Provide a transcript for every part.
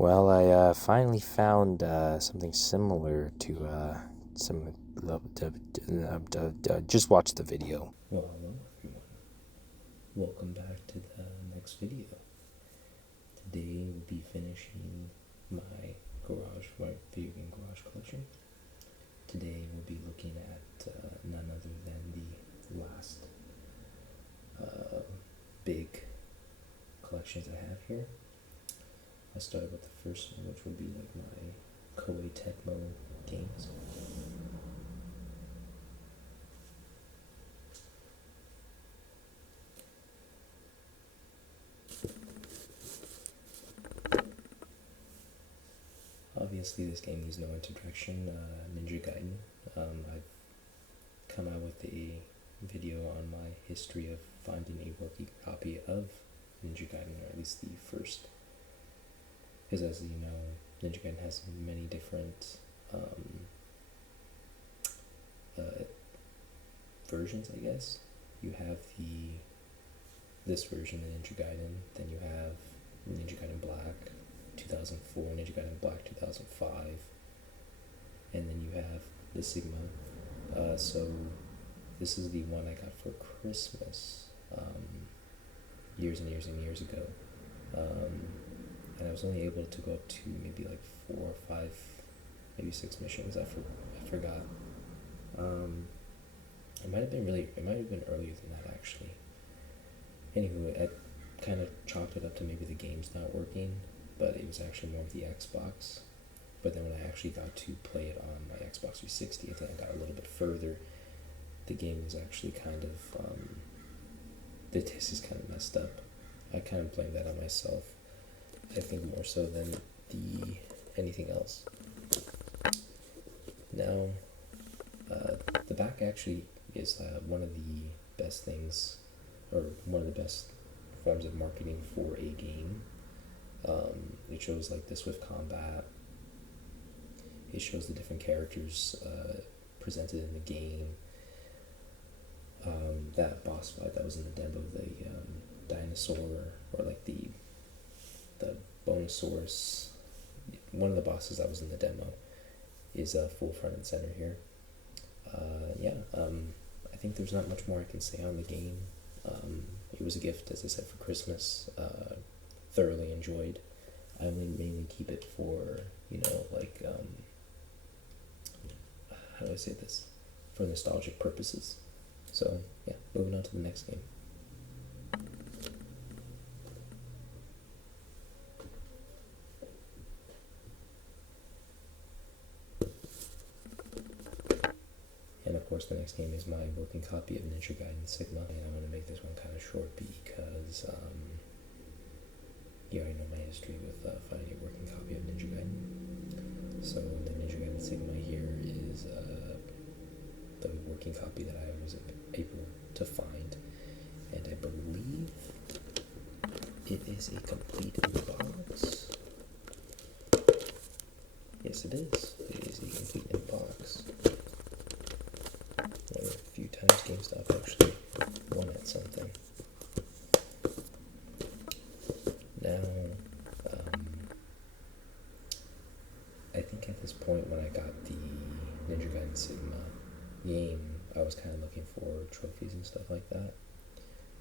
Well, I finally found something similar to some. Just watch the video. Well, hello everyone. Welcome back to the next video. Today we'll be finishing my video game garage collection. Today we'll be looking at none other than the last big collections I have here. I'll start with the first one, which will be like my Koei Tecmo games. Obviously, this game needs no introduction. Ninja Gaiden. I've come out with a video on my history of finding a working copy of Ninja Gaiden, or at least the first. Because as you know, Ninja Gaiden has many different versions, I guess. You have this version of Ninja Gaiden, then you have Ninja Gaiden Black 2004, Ninja Gaiden Black 2005, and then you have the Sigma. So this is the one I got for Christmas years and years and years ago, and I was only able to go up to maybe like 4 or 5, maybe 6 missions. I forgot. It might have been earlier than that actually. Anyway, I kind of chalked it up to maybe the game's not working, but it was actually more of the Xbox. But then when I actually got to play it on my Xbox 360, I think I got a little bit further. The game was actually kind of, the disc is kind of messed up. I kind of blame that on myself, I think more so than anything else. Now, the back actually is one of the best things, or one of the best forms of marketing for a game. It shows like the swift combat. It shows the different characters presented in the game. That boss fight that was in the demo, the dinosaur, or like the Bonosaurus, one of the bosses that was in the demo, is full front and center here. I think there's not much more I can say on the game. It was a gift, as I said, for Christmas. Thoroughly enjoyed. I mainly keep it for, like, how do I say this? For nostalgic purposes. So, yeah, moving on to the next game. And of course, the next game is my working copy of Ninja Gaiden Sigma, and I'm going to make this one kind of short because you already know my history with finding a working copy of Ninja Gaiden. So the Ninja Gaiden Sigma here is the working copy that I was able to find, and I believe it is a complete box. Yes, it is. It is a complete in box. A few times GameStop actually won at something. Now, I think at this point when I got the Ninja Gaiden Sigma game, I was kind of looking for trophies and stuff like that.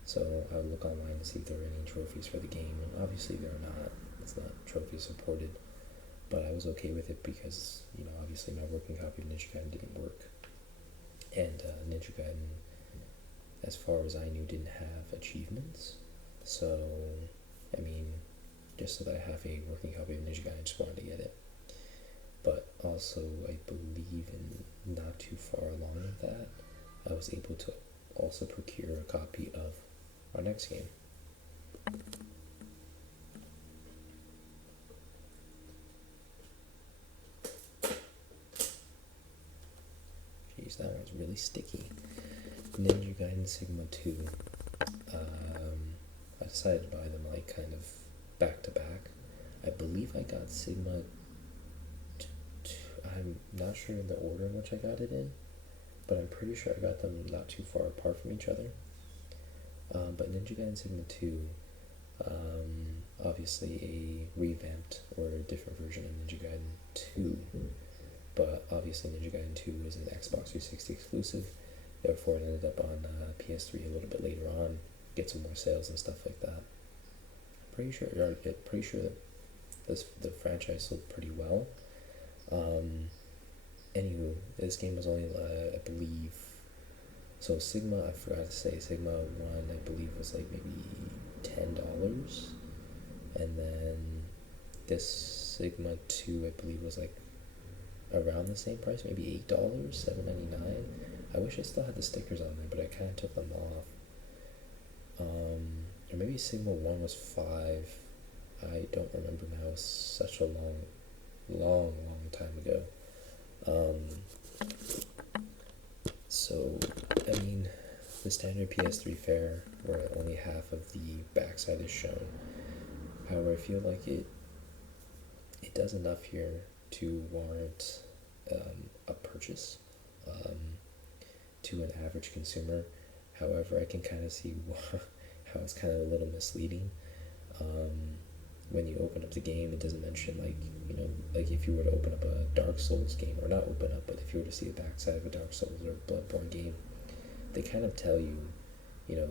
So I would look online to see if there were any trophies for the game, and obviously there are not. It's not trophy supported, but I was okay with it because, obviously my working copy of Ninja Gaiden didn't work. And Ninja Gaiden, as far as I knew, didn't have achievements. So, just so that I have a working copy of Ninja Gaiden, I just wanted to get it. But also, I believe in not too far along with that, I was able to also procure a copy of our next game. Jeez, that one's really sticky. Ninja Gaiden Sigma 2. I decided to buy them like kind of back to back. I believe I got Sigma. I'm not sure in the order in which I got it in, but I'm pretty sure I got them not too far apart from each other. But Ninja Gaiden Sigma 2, obviously a revamped or a different version of Ninja Gaiden 2, but obviously Ninja Gaiden 2 is an Xbox 360 exclusive, therefore it ended up on PS3 a little bit later on, get some more sales and stuff like that. Pretty sure that the franchise sold pretty well. Anywho, this game was only, I believe, so Sigma, I forgot to say, Sigma 1, I believe, was like maybe $10, and then this Sigma 2, I believe, was like around the same price, maybe $8, $7.99. I wish I still had the stickers on there, but I kind of took them off. Or maybe Sigma 1 was $5. I don't remember now. It was such a long time ago. So, I mean, the standard PS3 fare, where only half of the backside is shown. However, I feel like it does enough here to warrant a purchase to an average consumer. However, I can kind of see how it's kind of a little misleading. When you open up the game, it doesn't mention, like, like if you were to open up a Dark Souls game, or not open up, but if you were to see the backside of a Dark Souls or Bloodborne game, they kind of tell you,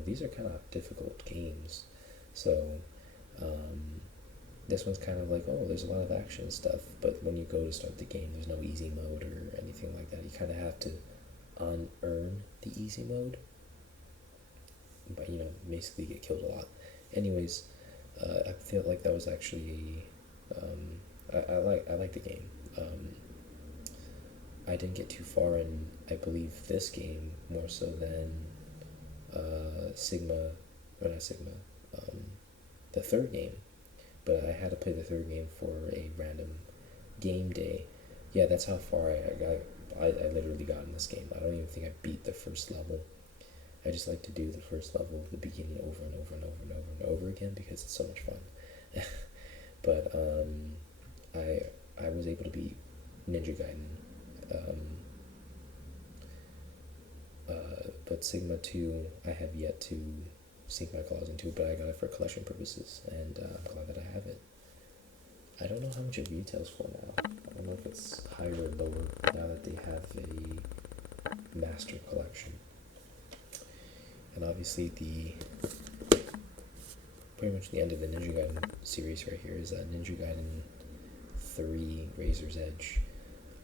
these are kind of difficult games. So, this one's kind of like, oh, there's a lot of action stuff, but when you go to start the game, there's no easy mode or anything like that. You kind of have to unearn the easy mode, but, basically get killed a lot. Anyways, I feel like that was actually, I like the game. I didn't get too far in, I believe, this game more so than the third game, but I had to play the third game for a random game day. Yeah, that's how far I got. I literally got in this game. I don't even think I beat the first level. I just like to do the first level of the beginning over and over and over and over and over again because it's so much fun. But I was able to beat Ninja Gaiden. But Sigma 2, I have yet to sink my claws into, but I got it for collection purposes, and I'm glad that I have it. I don't know how much it retails for now. I don't know if it's higher or lower now that they have a master collection. And obviously pretty much the end of the Ninja Gaiden series right here is Ninja Gaiden 3 Razor's Edge.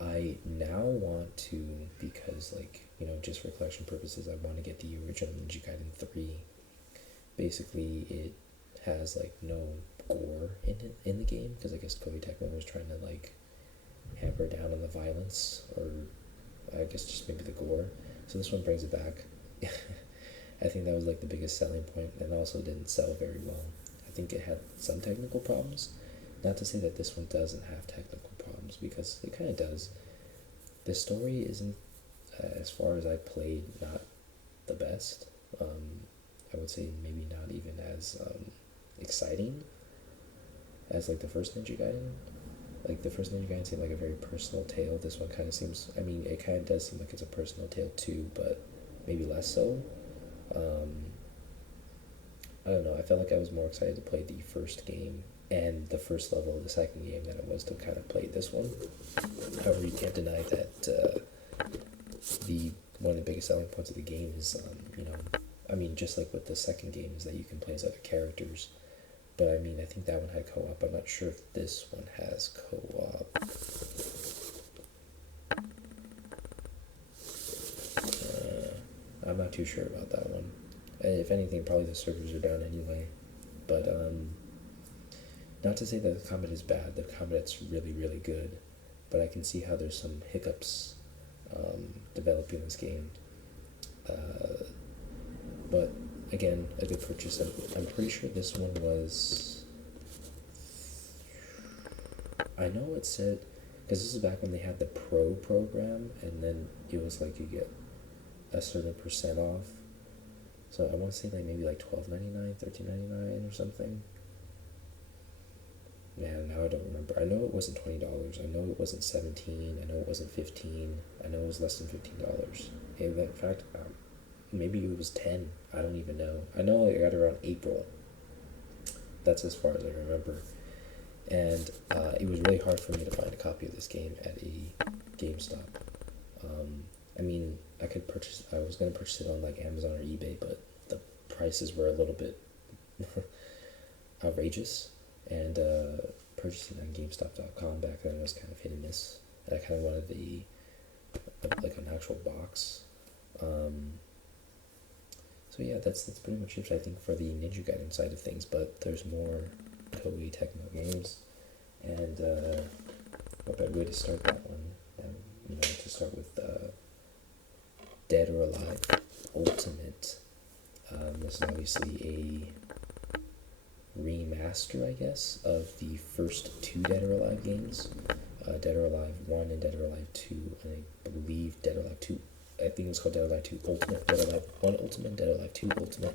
I now want to, because, like, just for collection purposes, I want to get the original Ninja Gaiden 3. Basically, it has, like, no gore in the game, because I guess Koei Tecmo was trying to, like, hamper down on the violence, or I guess just maybe the gore. So this one brings it back. I think that was, like, the biggest selling point, and also didn't sell very well. I think it had some technical problems. Not to say that this one doesn't have technical problems, because it kind of does. The story isn't, as far as I played, not the best. I would say maybe not even as exciting as, like, the first Ninja Gaiden. Like, the first Ninja Gaiden seemed like a very personal tale. This one kind of seems, it kind of does seem like it's a personal tale too, but maybe less so. I don't know, I felt like I was more excited to play the first game and the first level of the second game than it was to kind of play this one. However, you can't deny that one of the biggest selling points of the game is, just like with the second game, is that you can play as other characters. But I think that one had co-op. I'm not sure if this one has co-op. I'm not too sure about that one. If anything, probably the servers are down anyway. But not to say that the combat is bad. The combat's really, really good. But I can see how there's some hiccups developing this game. But again, a good purchase. I'm pretty sure this one was, I know it said, because this is back when they had the Pro program, and then it was like you get a certain % off. So I want to say like maybe like $12.99, $13.99 or something. Man, now I don't remember. I know it wasn't $20. I know it wasn't $17. I know it wasn't $15. I know it was less than $15. In fact, maybe it was $10. I don't even know. I know I got it around April. That's as far as I remember. And it was really hard for me to find a copy of this game at a GameStop. I mean, I was gonna purchase it on like Amazon or eBay, but the prices were a little bit outrageous, and purchasing on GameStop.com back then was kind of hit and miss. And I kind of wanted like an actual box. So yeah, that's pretty much it, I think, for the Ninja Gaiden side of things. But there's more Toei Techno games, and what better way to start that one? To start with Dead or Alive Ultimate. This is obviously a remaster, I guess, of the first two Dead or Alive games, Dead or Alive 1 and Dead or Alive 2, and I believe Dead or Alive 2, I think it's called Dead or Alive 2 Ultimate, Dead or Alive 1 Ultimate, Dead or Alive 2 Ultimate.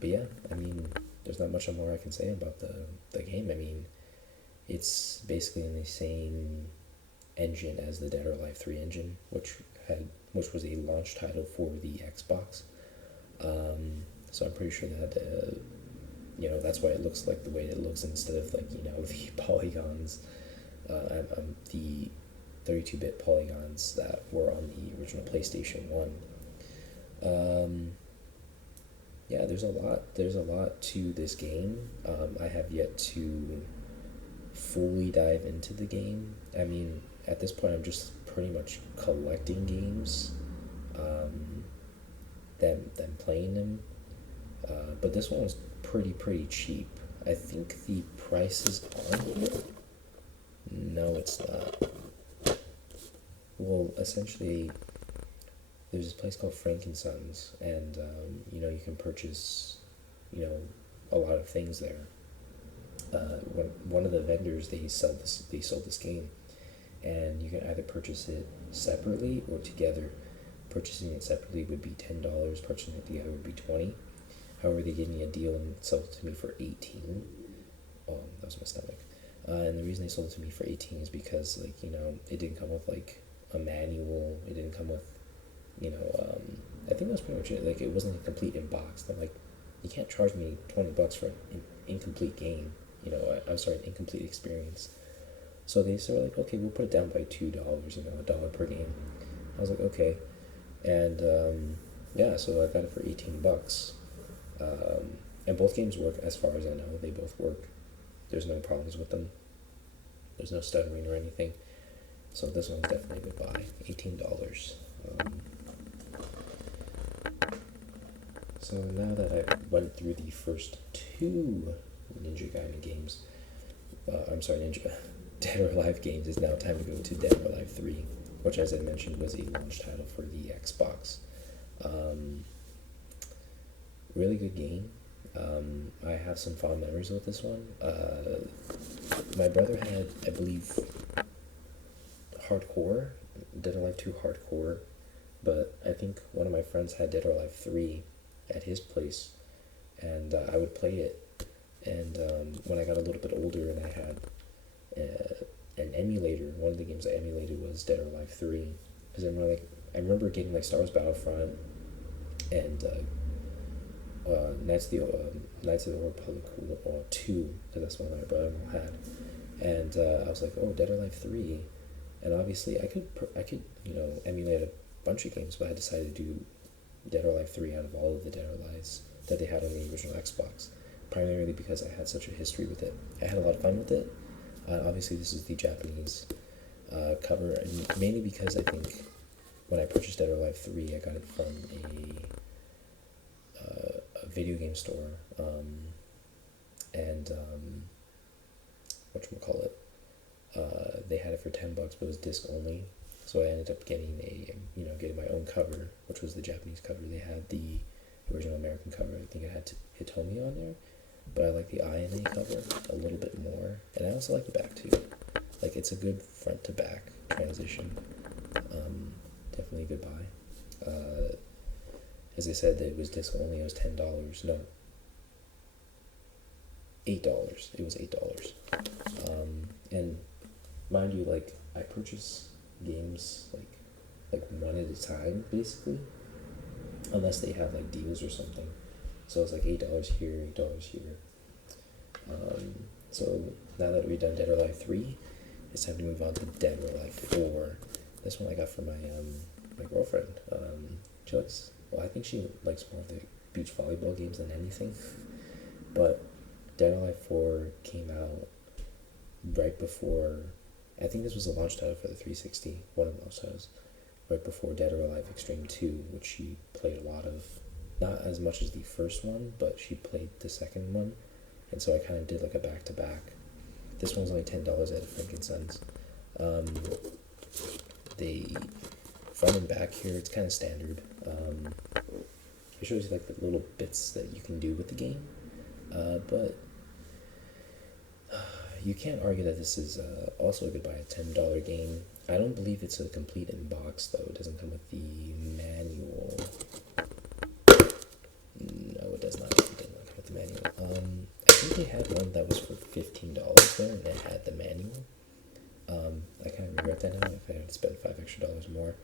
But yeah, I mean, there's not much more I can say about the game. I mean, it's basically in the same engine as the Dead or Alive 3 engine, which was a launch title for the Xbox. So I'm pretty sure that that's why it looks like the way it looks, instead of like the polygons, the 32-bit polygons that were on the original PlayStation 1. Yeah, there's a lot to this game. I have yet to fully dive into the game. I mean, at this point I'm just pretty much collecting games than playing them. But this one was pretty cheap. I think the price is on here. No, it's not. Well, essentially, there's this place called Frankensons, and you can purchase a lot of things there. One of the vendors, they sold this game, and you can either purchase it separately or together. Purchasing it separately would be $10. Purchasing it together would be $20. However, they gave me a deal and sold it to me for $18. Oh, that was my stomach. And the reason they sold it to me for $18 is because it didn't come with like a manual. It didn't come with I think that's pretty much it. Like, it wasn't a complete in box. They're like, you can't charge me $20 for an incomplete game. I'm sorry, an incomplete experience. So they were like, okay, we'll put it down by $2, $1 per game. I was like, okay. And yeah, so I got it for $18. And both games work, as far as I know. They both work. There's no problems with them. There's no stuttering or anything. So this one's definitely a good buy. $18. So now that I went through the first two Ninja Gaiden games, Dead or Alive games, it's now time to go to Dead or Alive 3, which, as I mentioned, was a launch title for the Xbox. Really good game. I have some fond memories with this one. My brother had, I believe, Hardcore, Dead or Alive 2 Hardcore, but I think one of my friends had Dead or Alive 3 at his place, and I would play it. And when I got a little bit older and I had an emulator, one of the games I emulated was Dead or Alive 3, because I remember getting like Star Wars Battlefront and Knights of the Old Republic 2, because that's one that my brother-in-law had, and I was like, oh, Dead or Alive 3, and obviously I could emulate a bunch of games, but I decided to do Dead or Alive 3 out of all of the Dead or Alives that they had on the original Xbox, primarily because I had such a history with it. I had a lot of fun with it. Obviously, this is the Japanese cover, and mainly because I think when I purchased Dead or Alive 3, I got it from a video game store, and whatchamacallit, they had it for $10, but it was disc only. So I ended up getting getting my own cover, which was the Japanese cover. They had the original American cover. I think it had Hitomi on there, but I like the INA cover a little bit more, and I also like the back too. Like, it's a good front to back transition. Definitely a good buy. As I said, it was disc only. It was $10. No, $8. It was $8. And mind you, like, I purchase games like one at a time, basically, unless they have like deals or something. So it's like $8 here, $8 here. So now that we've done Dead or Alive 3, it's time to move on to Dead or Alive 4. This one I got for my girlfriend. She likes, well, I think she likes more of the beach volleyball games than anything. But Dead or Alive 4 came out right before, I think this was a launch title for the 360, one of the launch titles, right before Dead or Alive Extreme 2, which she played a lot of. Not as much as the first one, but she played the second one, and so I kind of did like a back-to-back. This one's only $10 at Frankenstein's. The front and back here, it's kind of standard. It shows you like the little bits that you can do with the game, but you can't argue that this is also a good buy, a $10 game. I don't believe it's a complete in box though. It doesn't come with the manual. No, it does not. It does not come with the manual. I think they had one that was for $15 there, and it had the manual. I kind of regret that now. If I had to spend $5 extra more,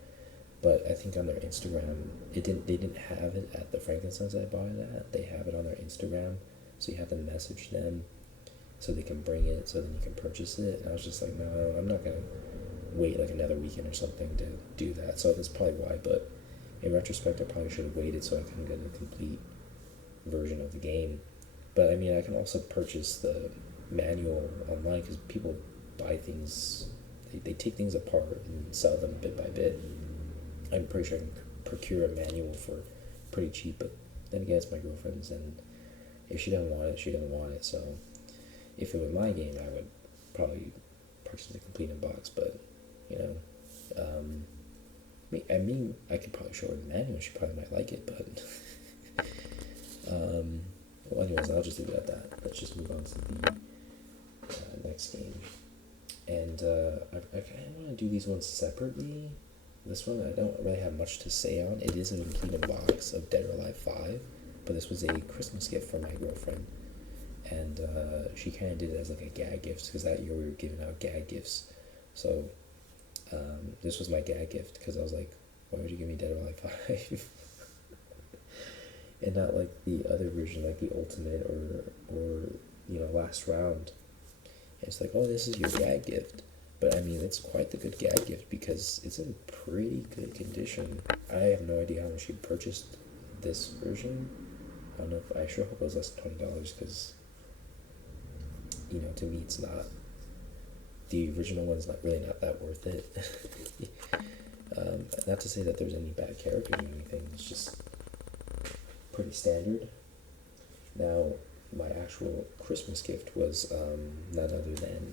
but I think on their Instagram, they didn't have it at the Frankenstein's I bought it at. They have it on their Instagram, so you have to message them so they can bring it, so then you can purchase it. And I was just like, no, I'm not gonna wait like another weekend or something to do that. So that's probably why. But in retrospect, I probably should have waited so I can get a complete version of the game. But I mean, I can also purchase the manual online because people buy things, they take things apart and sell them bit by bit. I'm pretty sure I can procure a manual for pretty cheap, but then again, it's my girlfriend's, and if she doesn't want it, she doesn't want it. So if it were my game, I would probably purchase the complete in box. But you know, I mean, I could probably show her the manual. She probably might like it, but well, anyways, I'll just leave it at that. Let's just move on to the next game. And I kind of want to do these ones separately. This one I don't really have much to say on. It is a complete in box of Dead or Alive 5, but this was a Christmas gift for my girlfriend, and she kind of did it as like a gag gift because that year we were giving out gag gifts. So this was my gag gift because I was like, why would you give me Dead or Alive 5? And not like the other version, like the ultimate or you know, last round. And it's like, oh, this is your gag gift. But I mean, it's quite the good gag gift because it's in pretty good condition. I have no idea how much she purchased this version. I don't know if, I sure hope it was less than $20 because, you know, to me it's not, the original one's not that worth it. Not to say that there's any bad characters or anything, it's just pretty standard. Now, my actual Christmas gift was none other than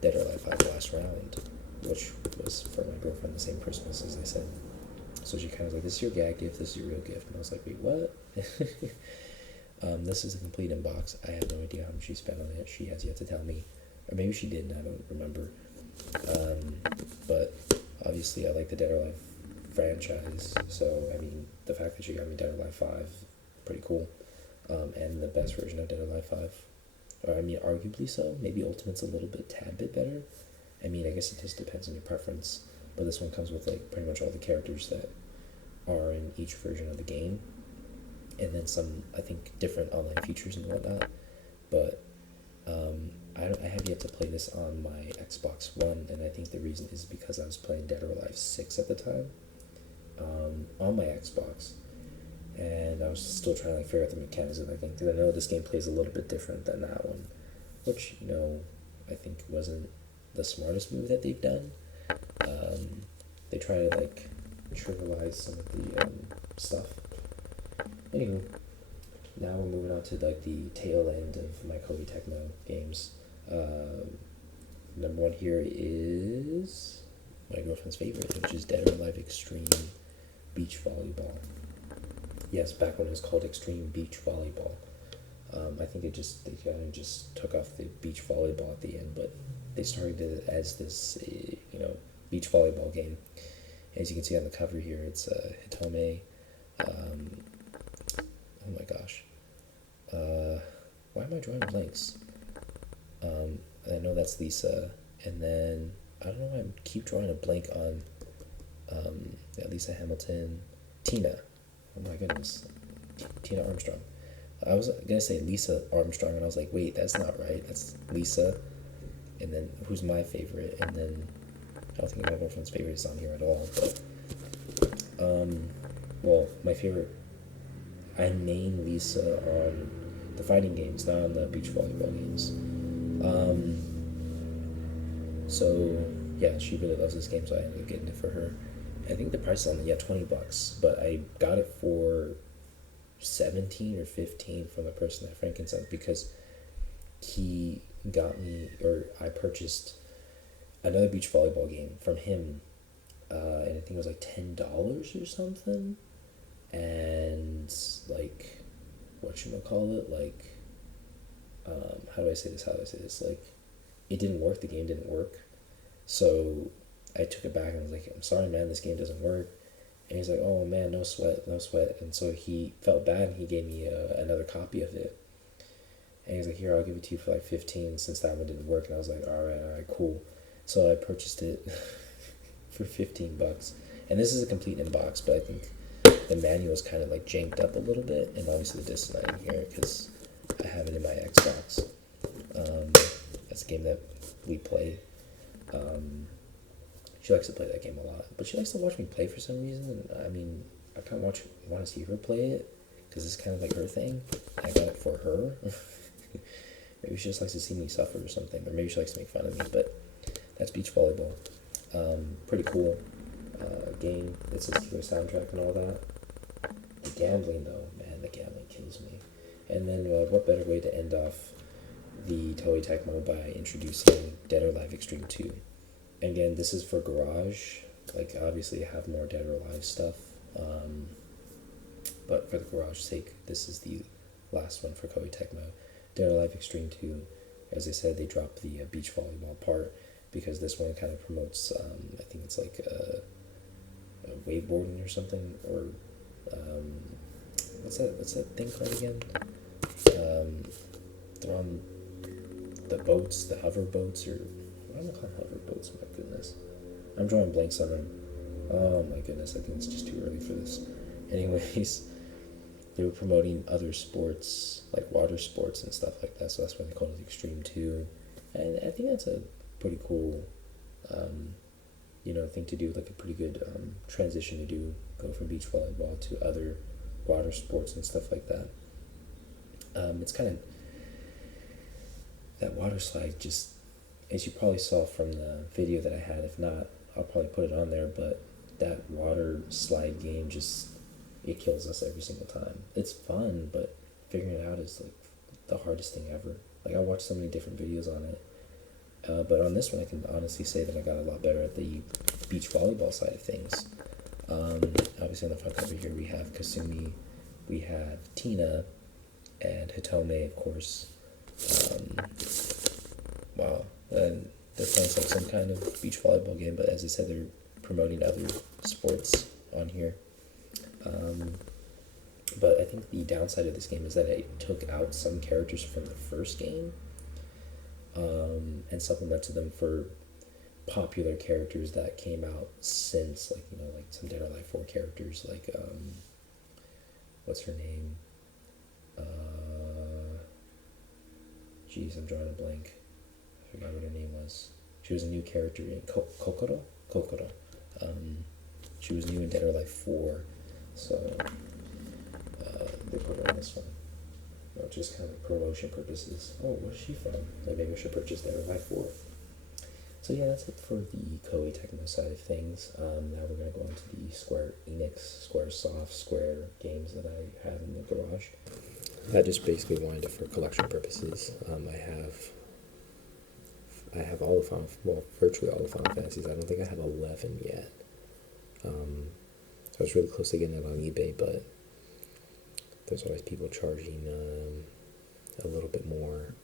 Dead or Alive 5 Last Round, which was for my girlfriend the same Christmas as I said. So she kind of was like, this is your gag gift, this is your real gift. And I was like, wait, what? This is a complete in box. I have no idea how much she spent on it. She has yet to tell me. Or maybe she did and I don't remember. But obviously I like the Dead or Alive franchise. So, I mean, the fact that she got me Dead or Alive 5, pretty cool. And the best version of Dead or Alive 5. Or, I mean, arguably so. Maybe Ultimate's a tad bit better. I mean, I guess it just depends on your preference. But this one comes with, like, pretty much all the characters that are in each version of the game. And then some, I think, different online features and whatnot. But I have yet to play this on my Xbox One. And I think the reason is because I was playing Dead or Alive 6 at the time. On my Xbox. And I was still trying to like figure out the mechanics of that game because I know this game plays a little bit different than that one, which, you know, I think wasn't the smartest move that they've done. They try to like trivialize some of the stuff. Anywho, now we're moving on to like the tail end of my Kobe Techno games. Number one here is my girlfriend's favorite, which is Dead or Alive Extreme Beach Volleyball. Yes, back when it was called Extreme Beach Volleyball. I think they kind of just took off the beach volleyball at the end, but they started it as this, you know, beach volleyball game. As you can see on the cover here, it's Hitome. Oh my gosh. Why am I drawing blanks? I know that's Lisa, and then I don't know why I keep drawing a blank on Lisa Hamilton, Tina. Oh my goodness. Tina Armstrong. I was gonna say Lisa Armstrong, and I was like, wait, that's not right. That's Lisa. And then who's my favorite? And then I don't think my boyfriend's favorite is on here at all. But well, my favorite. I named Lisa on the fighting games, not on the beach volleyball games. So yeah, she really loves this game, so I ended up getting it for her. I think the price on it, yeah, $20, but I got it for 17 or 15 from the person at Frankincense because he got me, or I purchased another beach volleyball game from him, and I think it was like $10 or something, and like, whatchamacallit, like, how do I say this, like, it didn't work, the game didn't work, so I took it back and I was like, I'm sorry man, this game doesn't work. And he's like, oh man, no sweat, no sweat. And so he felt bad and he gave me another copy of it. And he's like, here, I'll give it to you for like 15 since that one didn't work. And I was like, all right, cool. So I purchased it for $15. And this is a complete inbox, but I think the manual is kind of like janked up a little bit. And obviously the disc is not in here because I have it in my Xbox. That's a game that we play. She likes to play that game a lot, but she likes to watch me play for some reason. I mean, I kind of want to see her play it because it's kind of like her thing. I got it for her. Maybe she just likes to see me suffer or something, or maybe she likes to make fun of me. But that's beach volleyball. Pretty cool game. It's a killer soundtrack and all that. The gambling though, man, the gambling kills me. And then what better way to end off the Toei Tecmo by introducing Dead or Alive Extreme 2. Again, this is for Garage. Like, obviously, I have more Dead or Alive stuff. But for the Garage sake, this is the last one for Koei Tecmo. Dead or Alive Extreme 2. As I said, they dropped the beach volleyball part because this one kind of promotes, I think it's like wakeboarding or something. Or, what's that thing called again? They're on the boats, the hover boats, or what am I calling hover boats? My goodness, I'm drawing blanks on them. Oh my goodness, I think it's just too early for this. Anyways, they were promoting other sports like water sports and stuff like that, so that's why they called it Extreme 2. And I think that's a pretty cool thing to do, like a pretty good transition to do, go from beach volleyball to other water sports and stuff like that. It's kind of that water slide, just as you probably saw from the video that I had. If not, I'll probably put it on there, but that water slide game it kills us every single time. It's fun, but figuring it out is like the hardest thing ever. Like, I watched so many different videos on it, but on this one I can honestly say that I got a lot better at the beach volleyball side of things. Obviously on the front cover here we have Kasumi, we have Tina, and Hitome, of course. Wow. And they're playing some kind of beach volleyball game, but as I said, they're promoting other sports on here. But I think the downside of this game is that it took out some characters from the first game, and supplemented them for popular characters that came out since, like some Dead or Alive 4 characters, like what's her name? Jeez, I'm drawing a blank. I forgot what her name was. She was a new character in Kokoro. She was new in Dead or Alive 4, so they put her on this one. Just kind of promotion purposes. Oh, where's she from? Like, maybe I should purchase Dead or Alive 4. So yeah, that's it for the Koei Tecmo side of things. Now we're going to go into the Square Enix, Square games that I have in the garage. I just basically wanted it for collection purposes. I have all the virtually all the Final Fantasies. I don't think I have 11 yet. I was really close to getting it on eBay, but there's always people charging a little bit more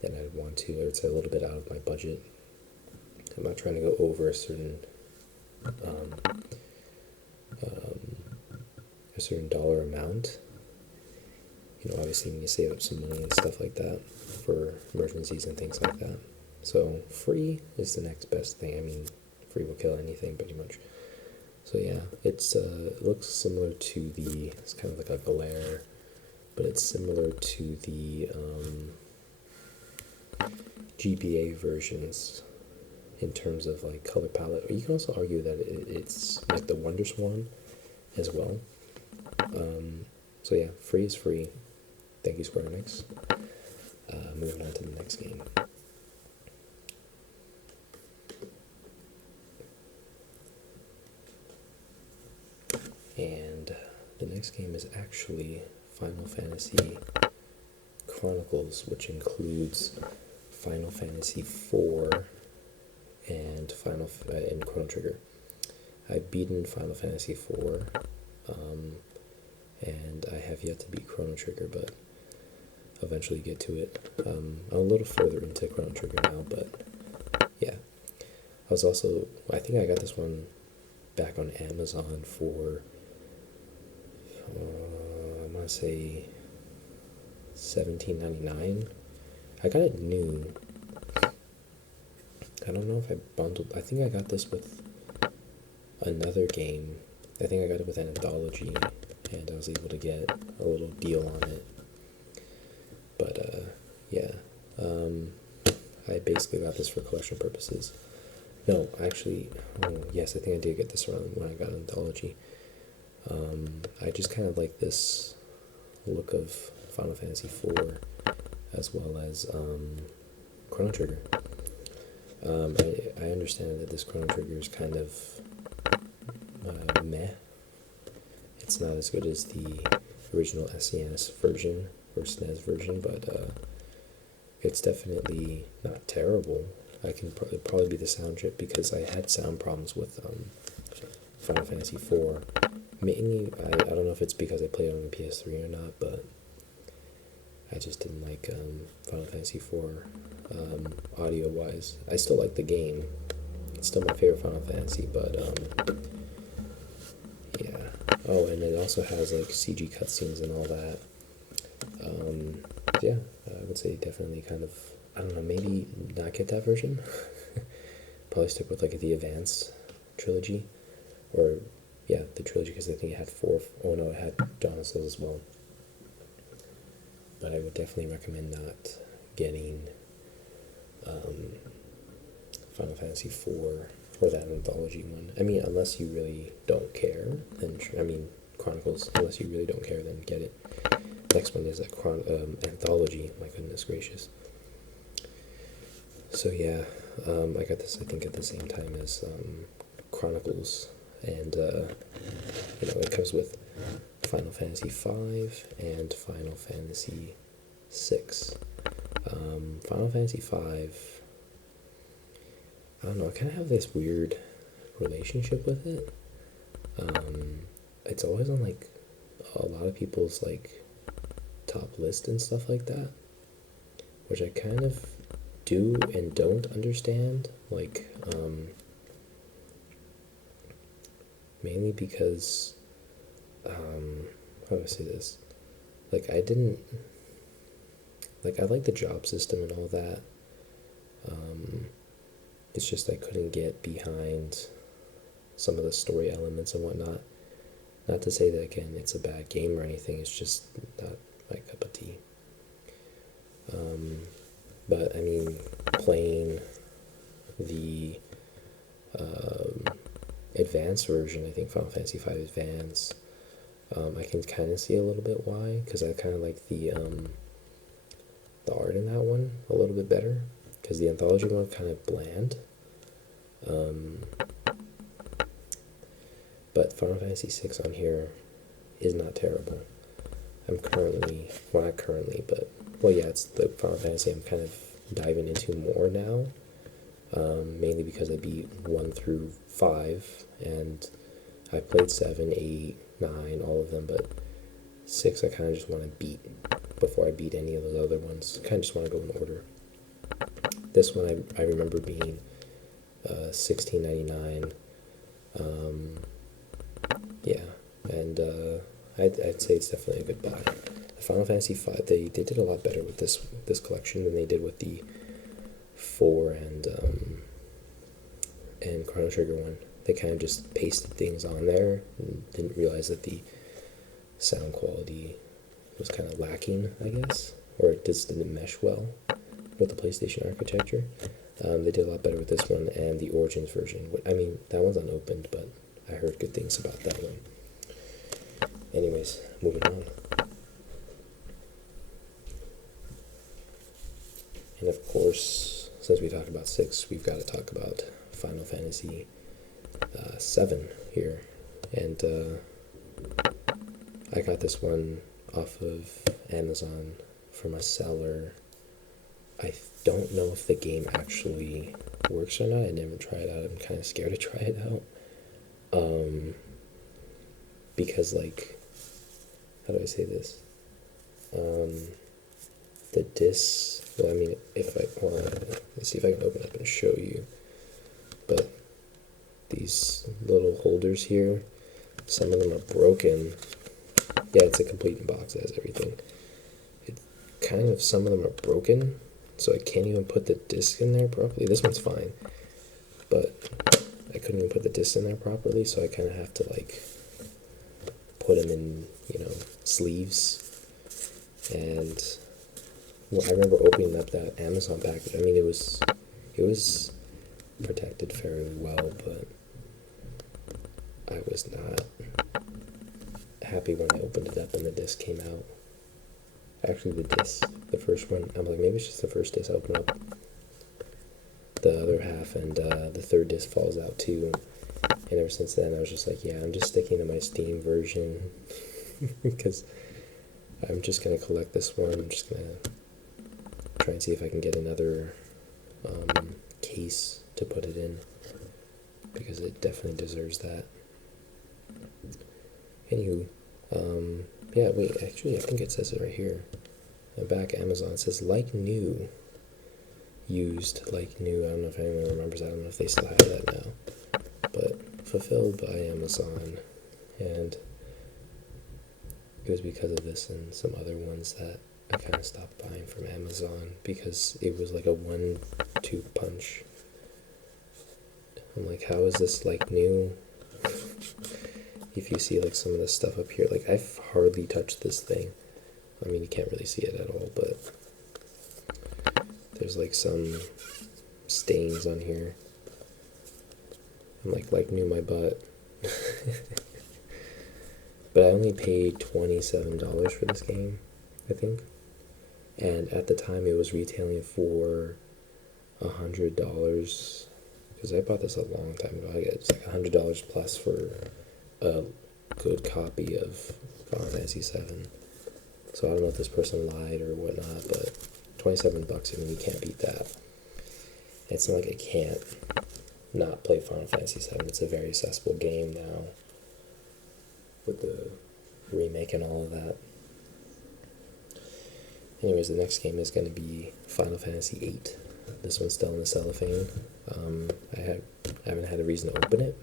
than I'd want to, or it's a little bit out of my budget. I'm not trying to go over a certain dollar amount. Obviously when you save up some money and stuff like that for emergencies and things like that. So free is the next best thing. I mean, free will kill anything pretty much. So yeah, it looks similar to it's kind of like a glare but it's similar to the GBA versions in terms of like color palette. Or you can also argue that it's like the WonderSwan as well. So yeah, free is free. Thank you, Square Enix. Moving on to the next game. And the next game is actually Final Fantasy Chronicles, which includes Final Fantasy IV and and Chrono Trigger. I've beaten Final Fantasy IV, and I have yet to beat Chrono Trigger, but eventually get to it. I'm a little further into Chrono Trigger now, but yeah. I think I got this one back on Amazon for, I want to say $17.99. I got it new. I don't know if I bundled. I think I got this with another game. I think I got it with an anthology, and I was able to get a little deal on it. But yeah, I basically got this for collection purposes. No, actually, yes, I think I did get this around when I got an anthology. I just kind of like this look of Final Fantasy IV, as well as Chrono Trigger. I understand that this Chrono Trigger is kind of meh. It's not as good as the original SNES version or SNES version, but it's definitely not terrible. I can probably be the sound chip, because I had sound problems with Final Fantasy IV. Mainly, I don't know if it's because I played on the PS3 or not, but I just didn't like Final Fantasy IV audio-wise. I still like the game. It's still my favorite Final Fantasy, but yeah. Oh, and it also has like CG cutscenes and all that. Yeah, I would say definitely kind of, I don't know, maybe not get that version. Probably stick with like the Advance trilogy, or yeah, the trilogy, because I think it had it had Dawn of Souls as well. But I would definitely recommend not getting Final Fantasy IV or that anthology one. I mean, unless you really don't care, then Chronicles. Unless you really don't care, then get it. Next one is a anthology. My goodness gracious. So yeah, I got this, I think, at the same time as Chronicles, and it comes with Final Fantasy V and Final Fantasy VI. Final Fantasy V, I don't know, I kind of have this weird relationship with it. It's always on like a lot of people's like top list and stuff like that, which I kind of do and don't understand, like mainly because how do I say this, like I like the job system and all that. It's just I couldn't get behind some of the story elements and whatnot. Not to say that, again, it's a bad game or anything, it's just not my cup of tea. But I mean, playing the advanced version, I think Final Fantasy V Advance, I can kind of see a little bit why, because I kind of like the art in that one a little bit better, because the anthology one kind of bland. But Final Fantasy VI on here is not terrible. I'm currently, well, not currently, but, well, yeah, it's the Final Fantasy I'm kind of diving into more now, mainly because I beat 1 through 5, and I played 7, 8, 9, all of them, but 6 I kind of just want to beat before I beat any of those other ones. I kind of just want to go in order. This one I remember being $16.99. Yeah, and I'd say it's definitely a good buy. The Final Fantasy V, they did a lot better with this collection than they did with the 4 and Chrono Trigger one. They kind of just pasted things on there and didn't realize that the sound quality was kind of lacking, I guess, or it just didn't mesh well with the PlayStation architecture. They did a lot better with this one and the Origins version. I mean, that one's unopened, but I heard good things about that one. Anyways, moving on. And of course, since we talked about 6, we've got to talk about Final Fantasy 7 here. And I got this one off of Amazon from a seller. I don't know if the game actually works or not. I never tried it out. I'm kind of scared to try it out. Because, like, how do I say this? The discs, well, I mean, let's see if I can open up and show you. But these little holders here, some of them are broken. Yeah, it's a complete box that has everything. Some of them are broken, so I can't even put the disc in there properly. This one's fine, but I couldn't even put the disc in there properly, so I kind of have to, like, put them in, sleeves. And I remember opening up that Amazon package. I mean, it was protected fairly well, but I was not happy when I opened it up and the disc came out. Actually, the first one, I'm like, maybe it's just the first disc. I open up the other half, and the third disc falls out too. And ever since then, I was just like, yeah, I'm just sticking to my Steam version because I'm just gonna collect this one. I'm just gonna try and see if I can get another case to put it in, because it definitely deserves that. Anywho, yeah, wait, actually, I think it says it right here. The back Amazon, it says like new, used like new. I don't know if anyone remembers that. I don't know if they still have that now, but fulfilled by Amazon. And it was because of this and some other ones that I kind of stopped buying from Amazon, because it was like a 1-2 punch. I'm like, how is this like new? If you see like some of the stuff up here, like I've hardly touched this thing. I mean, you can't really see it at all, but there's like some stains on here. I'm like new my butt. But I only paid $27 for this game, I think. And at the time it was retailing for $100, because I bought this a long time ago. I guess like $100 plus for a good copy of Final Fantasy VII. So I don't know if this person lied or whatnot, but $27, I mean, you can't beat that. It's not like I can't not play Final Fantasy VII. It's a very accessible game now with the remake and all of that. Anyways, the next game is going to be Final Fantasy VIII. This one's still in the cellophane. I haven't had a reason to open it.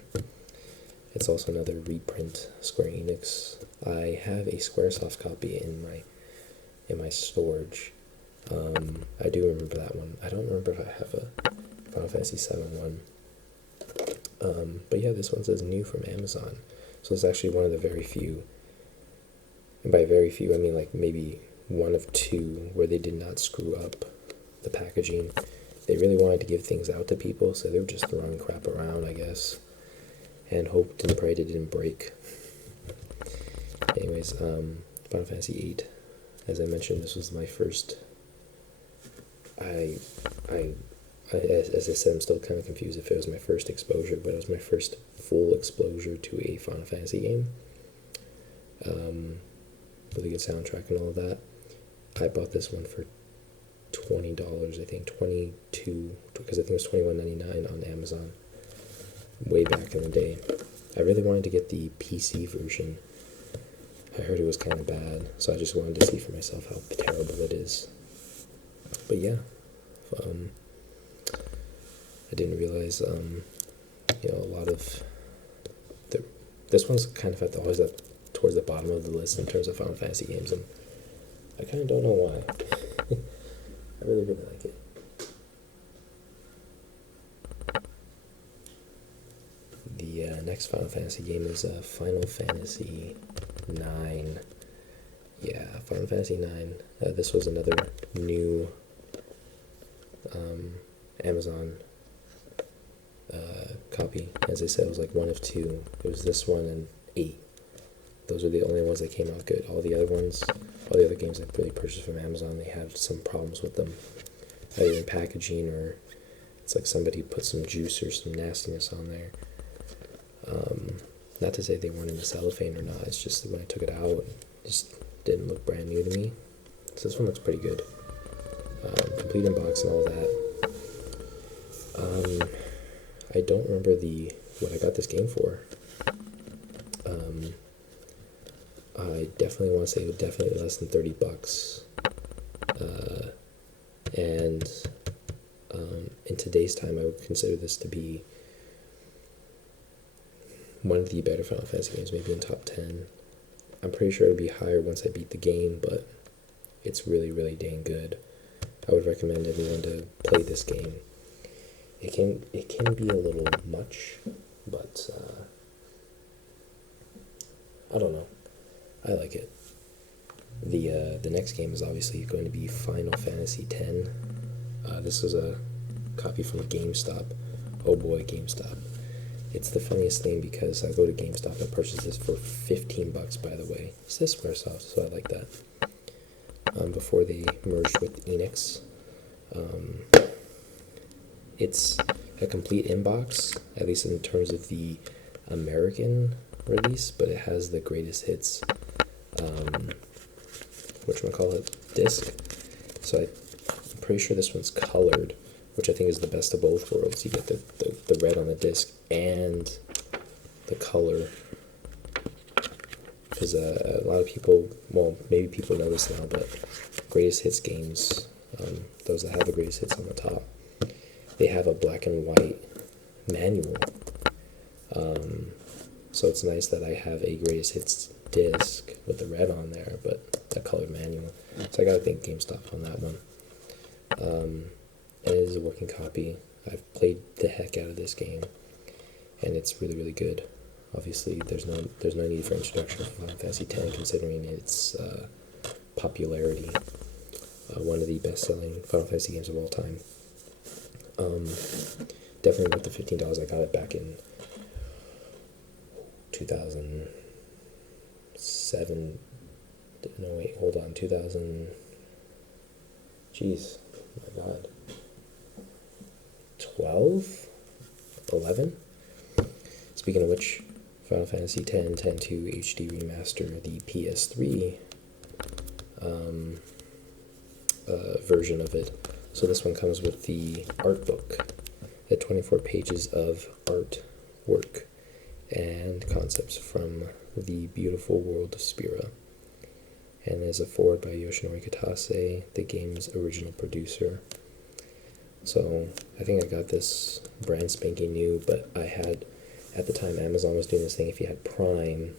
It's also another reprint, Square Enix. I have a Squaresoft copy in my storage. I do remember that one. I don't remember if I have a Final Fantasy VII one. But yeah, this one says new from Amazon. So it's actually one of the very few, and by very few I mean like maybe one of two, where they did not screw up the packaging. They really wanted to give things out to people, so they were just throwing crap around, I guess, and hoped and prayed it didn't break. Anyways, Final Fantasy VIII, as I mentioned, this was my first, as I said, I'm still kind of confused if it was my first exposure, but it was my first full exposure to a Final Fantasy game, with a good soundtrack and all of that. I bought this one for $20, I think, $22, because I think it was $21.99 on Amazon way back in the day. I really wanted to get the PC version. I heard it was kind of bad, so I just wanted to see for myself how terrible it is. But yeah, I didn't realize, a lot of this one's kind of always up towards the bottom of the list in terms of Final Fantasy games, and I kind of don't know why. I really, really like it. The next Final Fantasy game is Final Fantasy IX. Yeah, Final Fantasy 9. This was another new Amazon copy. As I said, it was like one of two. It was this one and 8. Those are the only ones that came out good. All the other games I've really purchased from Amazon, they had some problems with them. Either in packaging, or it's like somebody put some juice or some nastiness on there. Not to say they weren't in the cellophane or not, it's just that when I took it out, it just didn't look brand new to me. So this one looks pretty good. Complete in box and all that. I don't remember what I got this game for. I definitely want to say it was definitely less than $30. And in today's time, I would consider this to be one of the better Final Fantasy games, maybe in top 10. I'm pretty sure it'll be higher once I beat the game, but it's really, really dang good. I would recommend everyone to play this game. It can be a little much, but I don't know. I like it. The next game is obviously going to be Final Fantasy X. This is a copy from GameStop. Oh boy, GameStop. It's the funniest thing because I go to GameStop and purchase this for $15, by the way. It's this Squaresoft, so I like that. Before they merged with Enix. It's a complete inbox, at least in terms of the American release, but it has the greatest hits, disc. So I'm pretty sure this one's colored, which I think is the best of both worlds. You get the red on the disc and the color. Because a lot of people, well, maybe people know this now, but greatest hits games, those that have the greatest hits on the top, they have a black and white manual. So it's nice that I have a greatest hits disc with the red on there, but a colored manual. So I gotta thank GameStop on that one. And it is a working copy. I've played the heck out of this game, and it's really, really good. Obviously, there's no need for introduction for Final Fantasy X, considering its popularity. One of the best-selling Final Fantasy games of all time. Definitely worth the $15. I got it back in 2007. No, wait, hold on. 2000. Jeez, oh my God. 12? 11? Speaking of which, Final Fantasy X, 10.2 HD Remaster, the PS3 version of it. So this one comes with the art book, the 24 pages of artwork and concepts from the beautiful world of Spira. And there's a foreword by Yoshinori Kitase, the game's original producer. So I think I got this brand spanking new, but I had, at the time, Amazon was doing this thing, if you had Prime,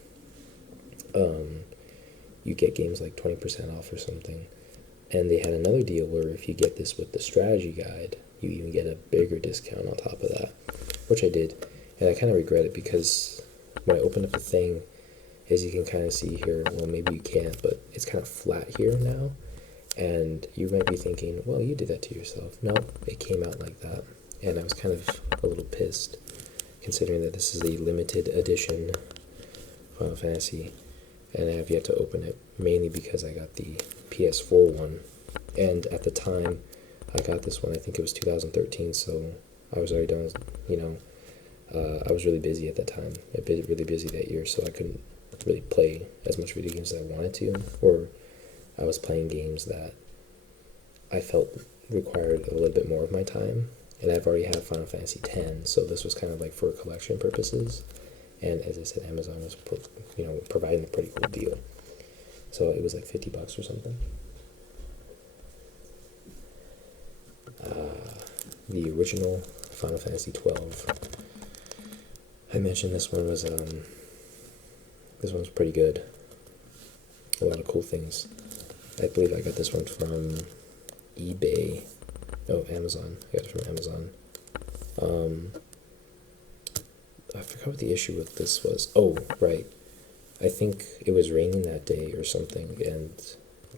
you get games like 20% off or something. And they had another deal where if you get this with the strategy guide, you even get a bigger discount on top of that, which I did. And I kind of regret it because when I opened up the thing, as you can kind of see here, well, maybe you can't, but it's kind of flat here now. And you might be thinking, well, you did that to yourself. No, it came out like that. And I was kind of a little pissed, considering that this is a limited edition Final Fantasy. And I have yet to open it, mainly because I got the PS4 one. And at the time, I got this one, I think it was 2013, so I was already done, I was really busy at that time. I'd been really busy that year, so I couldn't really play as much video games as I wanted to, or I was playing games that I felt required a little bit more of my time, and I've already had Final Fantasy X, so this was kind of like for collection purposes, and as I said, Amazon was providing a pretty cool deal, so it was like $50 or something. The original Final Fantasy 12. I mentioned this one was pretty good. A lot of cool things. I believe I got this one from eBay. Oh, Amazon. I got it from Amazon. I forgot what the issue with this was. Oh, right. I think it was raining that day or something, and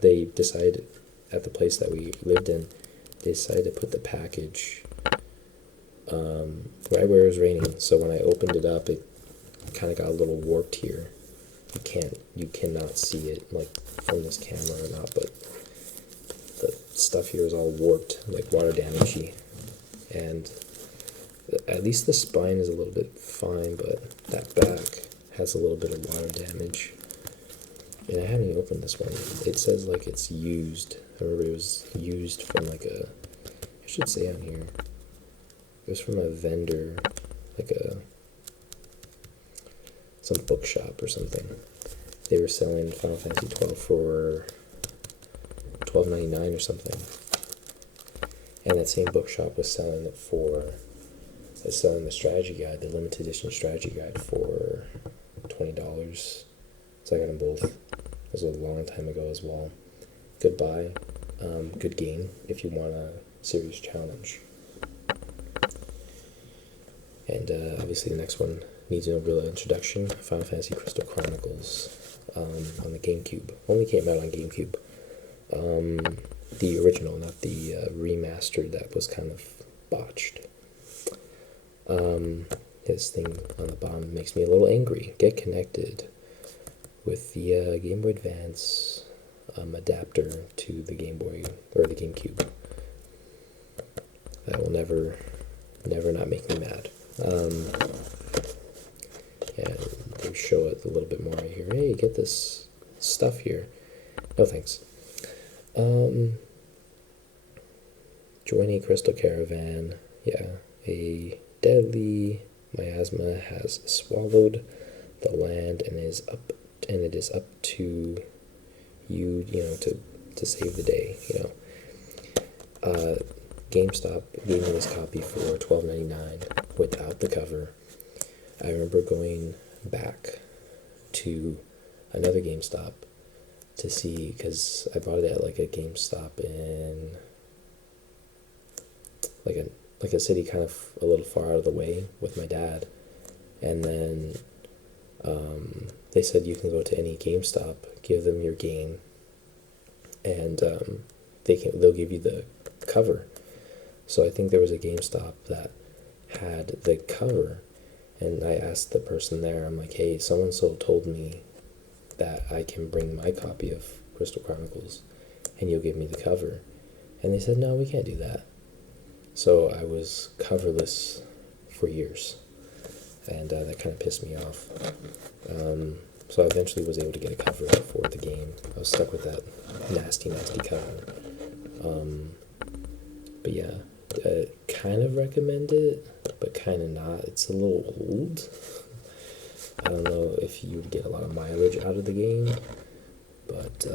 they decided at the place that we lived in, they decided to put the package right where it was raining. So when I opened it up, it kind of got a little warped here. You cannot see it like from this camera or not, but the stuff here is all warped, like water damagey, and at least the spine is a little bit fine, but that back has a little bit of water damage. And I haven't even opened this one. It says like it's used. I remember it was used from like I should say on here, it was from a vendor, like some bookshop or something. They were selling Final Fantasy 12 for $12.99 or something. And that same bookshop was selling the strategy guide, the limited edition strategy guide for $20. So I got them both. It was a long time ago as well. Good buy. Good game if you want a serious challenge. And obviously the next one needs no real introduction. Final Fantasy Crystal Chronicles on the GameCube. Only came out on GameCube. The original, not the remastered that was kind of botched. This thing on the bottom makes me a little angry. Get connected with the Game Boy Advance adapter to the Game Boy or the GameCube. That will never not make me mad. And they show it a little bit more right here. Hey, get this stuff here. No thanks. Join a crystal caravan. Yeah, a deadly miasma has swallowed the land and it is up to you, to save the day, GameStop gave me this copy for $12.99 without the cover. I remember going back to another GameStop to see, because I bought it at like a GameStop in like a city kind of a little far out of the way with my dad, and then they said you can go to any GameStop, give them your game, and they'll give you the cover. So I think there was a GameStop that had the cover, and I asked the person there, I'm like, hey, so-and-so told me that I can bring my copy of Crystal Chronicles and you'll give me the cover. And they said, no, we can't do that. So I was coverless for years, and that kind of pissed me off. So I eventually was able to get a cover for the game. I was stuck with that nasty cover. But yeah, kind of recommend it, but kind of not. It's a little old. I don't know if you would get a lot of mileage out of the game, but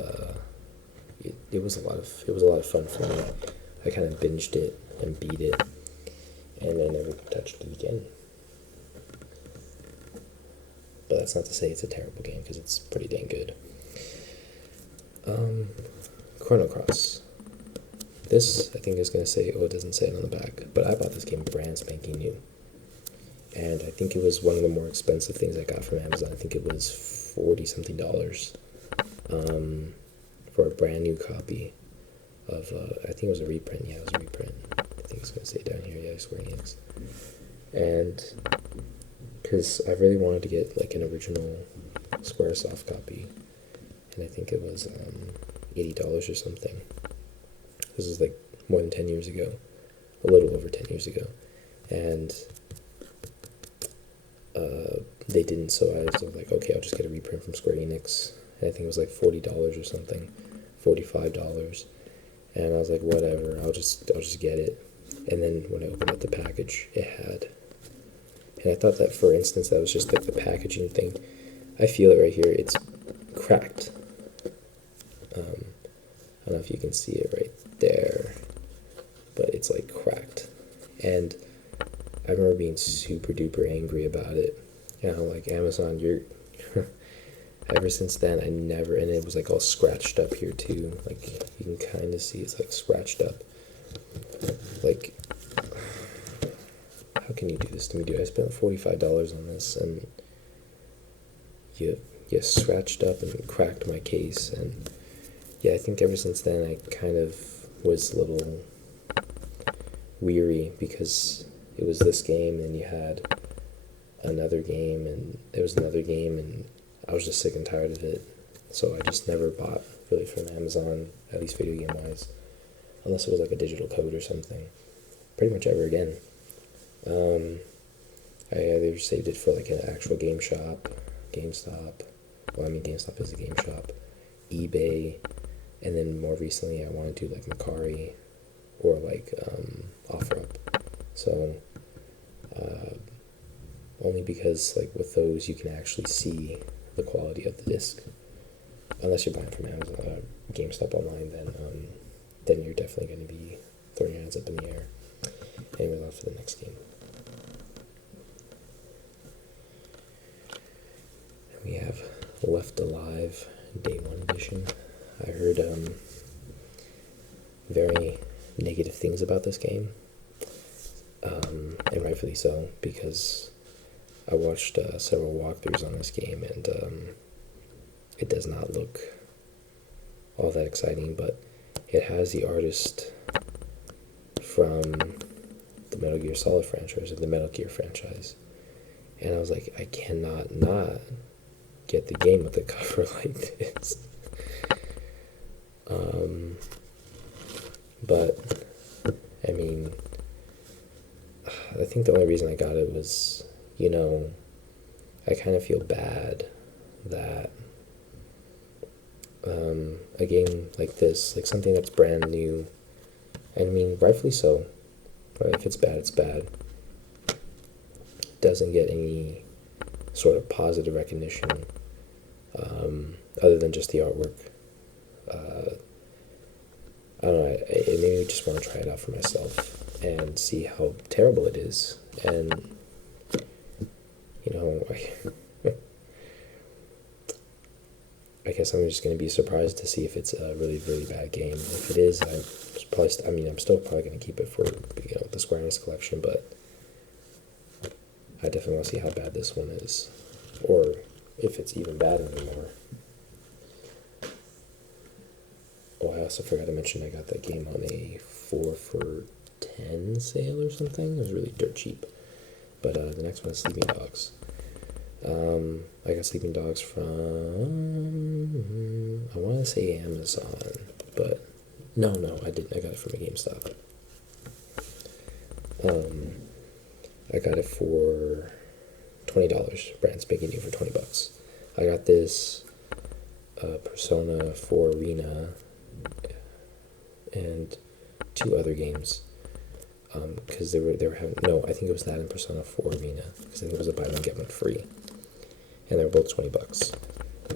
it was a lot of fun for me. I kind of binged it and beat it, and I never touched it again. But that's not to say it's a terrible game, because it's pretty dang good. Chrono Cross. This, I think, is going to say, it doesn't say it on the back, but I bought this game brand spanking new. And I think it was one of the more expensive things I got from Amazon. I think it was $40-something for a brand new copy of, I think it was a reprint. Yeah, it was a reprint. I think it's going to say down here, yeah, Square Enix. And because I really wanted to get like an original Squaresoft copy, and I think it was $80 or something. This is like more than 10 years ago, a little over 10 years ago, and they didn't, so I was like, okay, I'll just get a reprint from Square Enix, and I think it was like $40 or something, $45, and I was like, whatever, I'll just get it. And then when I opened up the package, it had, and I thought that, for instance, that was just like the packaging thing. I feel it right here, it's cracked. I don't know if you can see it right there, but it's like cracked. And I remember being super duper angry about it. Like, Amazon, you're ever since then, I never, and it was like all scratched up here too. Like, you can kind of see it's like scratched up. Like, how can you do this to me, dude? I spent $45 on this, and you scratched up and cracked my case, and yeah, I think ever since then I kind of was a little weary because it was this game, and you had another game, and there was another game, and I was just sick and tired of it. So I just never bought really from Amazon, at least video game wise, unless it was like a digital code or something. Pretty much ever again. I either saved it for like an actual game shop, GameStop. Well, I mean, GameStop is a game shop, eBay, and then more recently I want to do like Mercari or like OfferUp. So only because like with those you can actually see the quality of the disc. Unless you're buying from Amazon, GameStop online, then you're definitely going to be throwing your hands up in the air. Anyways, on for the next game. We have Left Alive Day 1 Edition. I heard very negative things about this game, and rightfully so, because I watched several walkthroughs on this game, and it does not look all that exciting, but it has the artist from the Metal Gear Solid franchise, or the Metal Gear franchise, and I was like, I cannot not get the game with a cover like this. But I mean, I think the only reason I got it was, I kind of feel bad that a game like this, like something that's brand new, I mean, rightfully so, right? If it's bad, it's bad, doesn't get any sort of positive recognition, other than just the artwork. I don't know, I maybe just want to try it out for myself and see how terrible it is. And, I guess I'm just going to be surprised to see if it's a really, really bad game. If it is, I'm still probably going to keep it for, the Square Enix collection, but I definitely want to see how bad this one is, or if it's even bad anymore. Oh, I also forgot to mention I got that game on a 4 for $10 sale or something. It was really dirt cheap. But the next one is Sleeping Dogs. I got Sleeping Dogs from, I want to say Amazon, but no, I didn't. I got it from a GameStop. I got it for $20, brand spanking new for $20. I got this Persona 4 Arena and 2 other games, because they were having, no, I think it was that in Persona 4 Arena, because I think it was a buy one get one free, and they were both $20.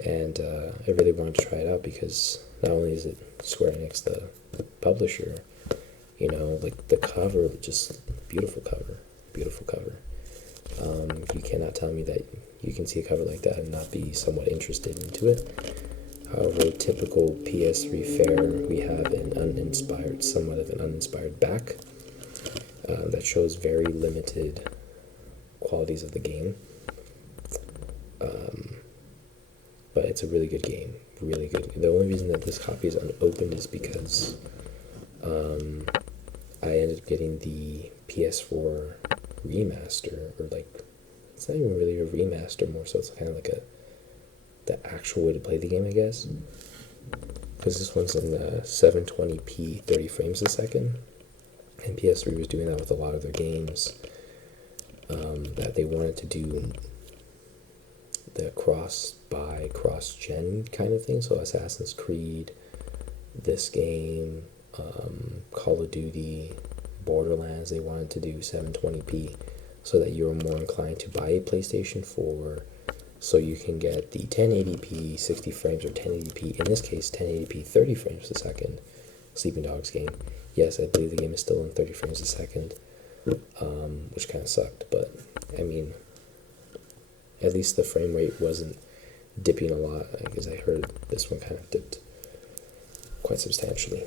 And I really wanted to try it out because not only is it Square Enix, the publisher, like the cover, just beautiful cover. You cannot tell me that you can see a cover like that and not be somewhat interested into it. However, typical PS3 fare, we have somewhat of an uninspired back that shows very limited qualities of the game. But it's a really good game, really good. The only reason that this copy is unopened is because I ended up getting the PS4 remaster, or like, it's not even really a remaster, more so it's kind of like the actual way to play the game, I guess, because this one's in 720p 30 frames a second, and PS3 was doing that with a lot of their games, that they wanted to do the cross-buy, cross-gen kind of thing. So Assassin's Creed, this game, Call of Duty, Borderlands, they wanted to do 720p so that you were more inclined to buy a PlayStation 4, so you can get the 1080p 60 frames, or 1080p, in this case 1080p 30 frames a second Sleeping Dogs game. Yes, I believe the game is still in 30 frames a second, which kind of sucked, but I mean, at least the frame rate wasn't dipping a lot, because I heard this one kind of dipped quite substantially.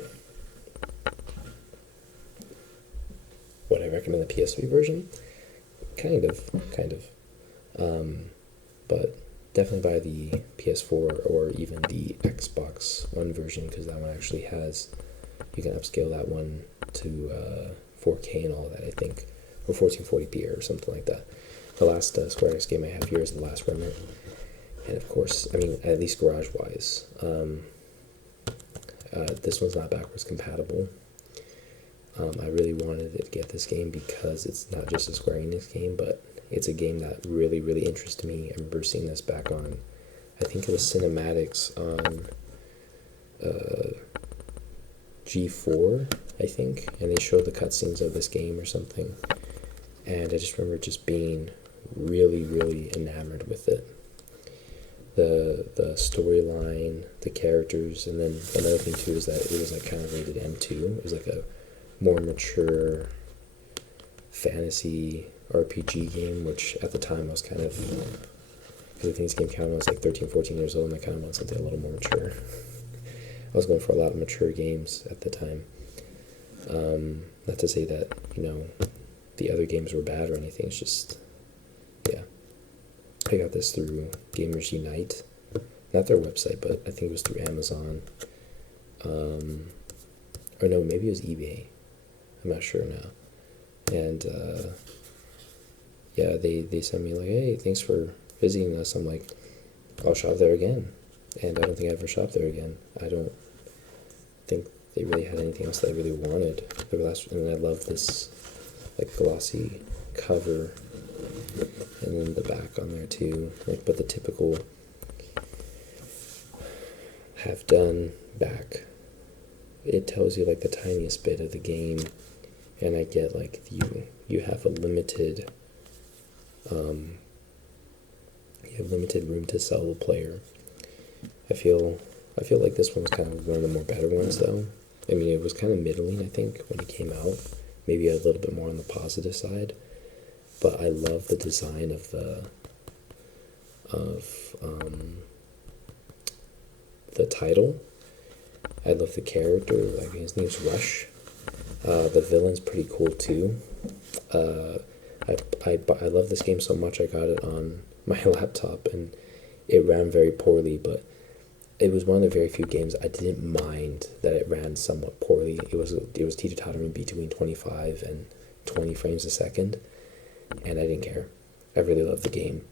Would I recommend the PS3 version? Kind of. But definitely buy the PS4 or even the Xbox One version, because that one actually has, you can upscale that one to 4K and all that, I think, or 1440p or something like that. The last Square Enix game I have here is The Last Remnant, and of course, I mean, at least garage-wise, this one's not backwards compatible. I really wanted to get this game because it's not just a Square Enix game, but it's a game that really, really interested me. I remember seeing this back on, I think it was cinematics on G4, I think, and they showed the cutscenes of this game or something, and I just remember just being really, really enamored with it. The storyline, the characters, and then another thing too is that it was like kind of rated M2. It was like a more mature fantasy RPG game, which at the time I was kind of, because I think this game came out when I was like 13, 14 years old, and I kind of wanted something a little more mature. I was going for a lot of mature games at the time. Not to say that, the other games were bad or anything, it's just, yeah. I got this through Gamers Unite. Not their website, but I think it was through Amazon. Or no, maybe it was eBay. I'm not sure now. And, yeah, they sent me like, hey, thanks for visiting us. I'm like, I'll shop there again. And I don't think I ever shopped there again. I don't think they really had anything else that I really wanted. And I love this like glossy cover, and then the back on there too. Like, but the typical have done back. It tells you like the tiniest bit of the game, and I get like you have a limited room to sell the player. I feel like this one's kind of one of the more better ones though. I mean, it was kind of middling, I think, when it came out. Maybe a little bit more on the positive side. But I love the design of the title. I love the character. Like, his name's Rush. The villain's pretty cool too. I love this game so much I got it on my laptop, and it ran very poorly, but it was one of the very few games I didn't mind that it ran somewhat poorly. It was teeter-tottering between 25 and 20 frames a second, and I didn't care. I really loved the game.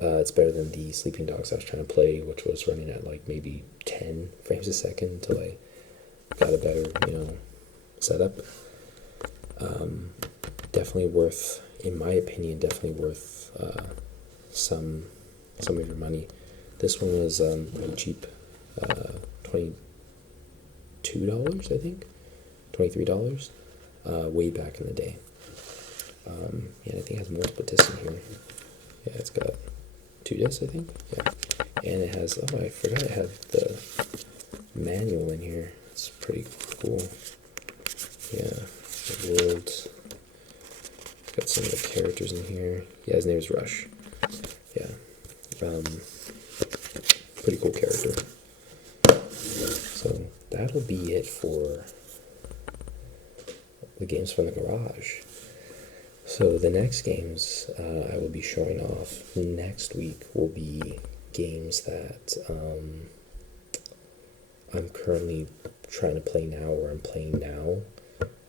It's better than the Sleeping Dogs I was trying to play, which was running at like maybe 10 frames a second until I got a better, setup. Definitely worth, in my opinion, some of your money. This one was pretty cheap, $22, I think, $23, way back in the day. Yeah, I think it has multiple discs in here. Yeah, it's got 2 discs, I think. Yeah, and it has, oh, I forgot I have the manual in here. It's pretty cool. Yeah, the world. Got some of the characters in here. Yeah, his name is Rush. Yeah, pretty cool character. So that'll be it for the games from the garage. So the next games I will be showing off next week will be games that I'm currently trying to play now, or I'm playing now,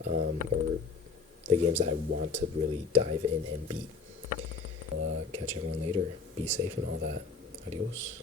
or the games that I want to really dive in and beat. Catch everyone later. Be safe and all that. Adios.